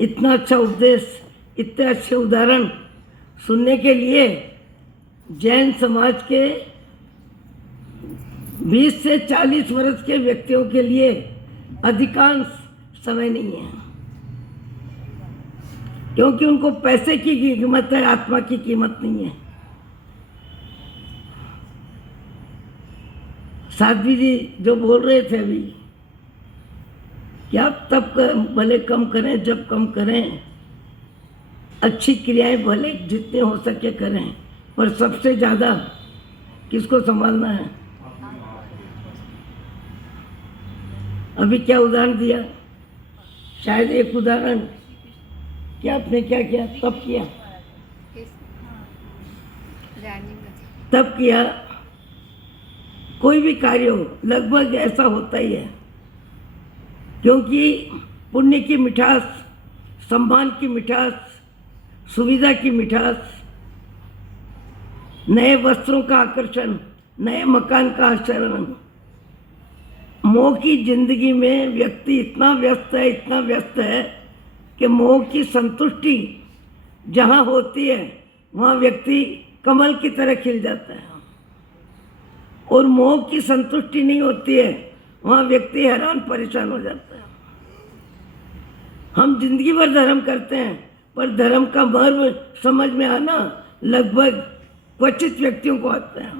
इतना अच्छा उपदेश, इतने अच्छे उदाहरण सुनने के लिए जैन समाज के 20 से 40 वर्ष के व्यक्तियों के लिए अधिकांश समय नहीं है, क्योंकि उनको पैसे की कीमत है, आत्मा की कीमत नहीं है। साध्वी जी जो बोल रहे थे अभी कि आप तब भले कम करें, जब कम करें, अच्छी क्रियाएं भले जितने हो सके करें, पर सबसे ज़्यादा किसको संभालना है? अभी क्या उदाहरण दिया? शायद एक उदाहरण कि आपने क्या किया, तब किया, तब किया। कोई भी कार्य हो लगभग ऐसा होता ही है, क्योंकि पुण्य की मिठास, सम्मान की मिठास, सुविधा की मिठास, नए वस्त्रों का आकर्षण, नए मकान का आचरण, मोह की जिंदगी में व्यक्ति इतना व्यस्त है कि मोह की संतुष्टि जहाँ होती है वहाँ व्यक्ति कमल की तरह खिल जाता है, और मोह की संतुष्टि नहीं होती है वहाँ व्यक्ति हैरान परेशान हो जाता है। हम जिंदगी भर धर्म करते हैं, पर धर्म का मर्म समझ में आना लगभग क्वचित व्यक्तियों को आता है,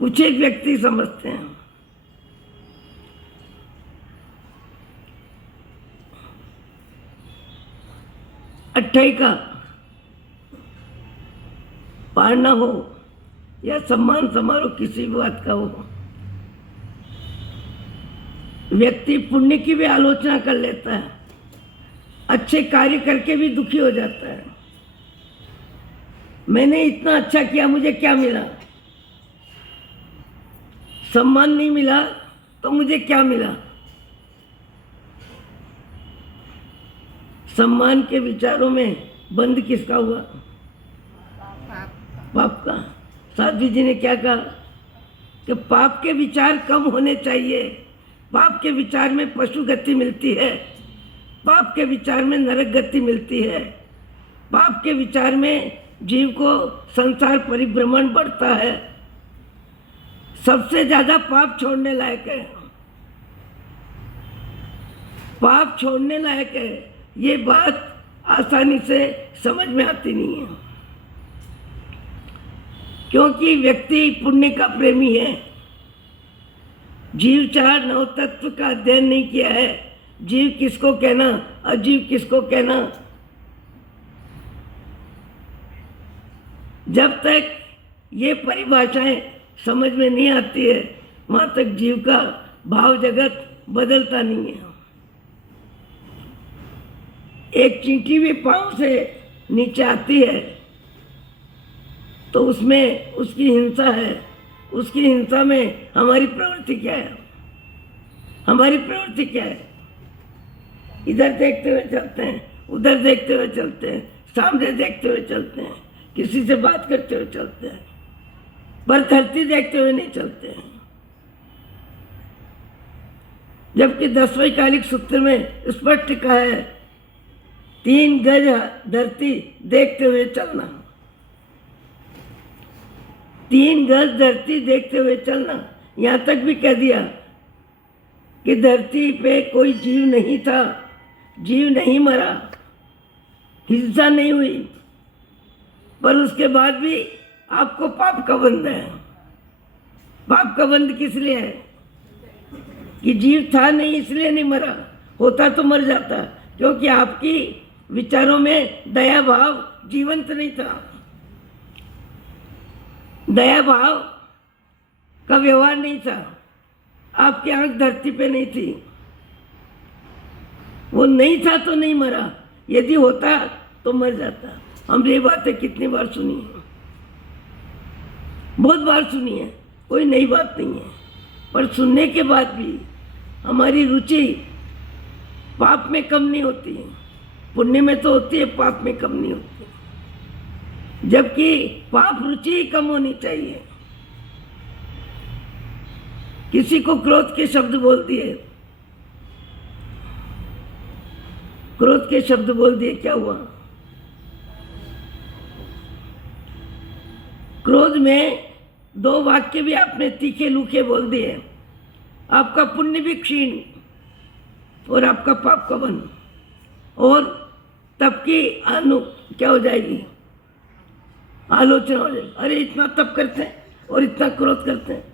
कुछ एक व्यक्ति समझते हैं। अट्ठाई का पारना हो या सम्मान समारोह किसी भी बात का हो, व्यक्ति पुण्य की भी आलोचना कर लेता है, अच्छे कार्य करके भी दुखी हो जाता है। मैंने इतना अच्छा किया, मुझे क्या मिला? सम्मान नहीं मिला तो मुझे क्या मिला? सम्मान के विचारों में बंद किसका हुआ? पाप का। साध्वी जी ने क्या कहा कि पाप के विचार कम होने चाहिए। पाप के विचार में पशु गति मिलती है, पाप के विचार में नरक गति मिलती है, पाप के विचार में जीव को संसार परिभ्रमण बढ़ता है। सबसे ज्यादा पाप छोड़ने लायक है, पाप छोड़ने लायक है। ये बात आसानी से समझ में आती नहीं है, क्योंकि व्यक्ति पुण्य का प्रेमी है। जीव चार नव तत्व का अध्ययन नहीं किया है। जीव किसको कहना, अजीव किसको कहना, जब तक ये परिभाषाएं समझ में नहीं आती है वहां तक जीव का भाव जगत बदलता नहीं है। एक चींटी भी पांव से नीचे आती है तो उसमें उसकी हिंसा है। उसकी हिंसा में हमारी प्रवृत्ति क्या है? हमारी प्रवृत्ति क्या है? इधर देखते हुए चलते हैं, उधर देखते हुए चलते हैं, सामने देखते हुए चलते हैं, किसी से बात करते हुए चलते हैं, पर धरती देखते हुए नहीं चलते हैं। जबकि 10वें कालिक सूत्र में स्पष्ट कहा है 3 गज धरती देखते हुए चलना, 3 गज धरती देखते हुए चलना। यहाँ तक भी कह दिया कि धरती पे कोई जीव नहीं था, जीव नहीं मरा, हिंसा नहीं हुई, पर उसके बाद भी आपको पाप का बंध है। पाप का बंध किस लिए है? कि जीव था नहीं इसलिए नहीं मरा, होता तो मर जाता, क्योंकि आपकी विचारों में दया भाव जीवंत नहीं था। दया भाव का व्यवहार नहीं था, आपकी आंख धरती पे नहीं थी। वो नहीं था तो नहीं मरा, यदि होता तो मर जाता। हमने ये बातें कितनी बार सुनी है, बहुत बार सुनी है, कोई नई बात नहीं है। पर सुनने के बाद भी हमारी रुचि पाप में कम नहीं होती है। पुण्य में तो होती है, पाप में कम नहीं होती, जबकि पाप रुचि ही कम होनी चाहिए। किसी को क्रोध के शब्द बोल दिए, क्रोध के शब्द बोल दिए, क्या हुआ? क्रोध में 2 वाक्य भी आपने तीखे लूखे बोल दिए, आपका पुण्य भी क्षीण और आपका पाप का वन, और तप की क्या हो जाएगी? आलोचना हो जाएगी। अरे इतना तप करते हैं और इतना क्रोध करते हैं,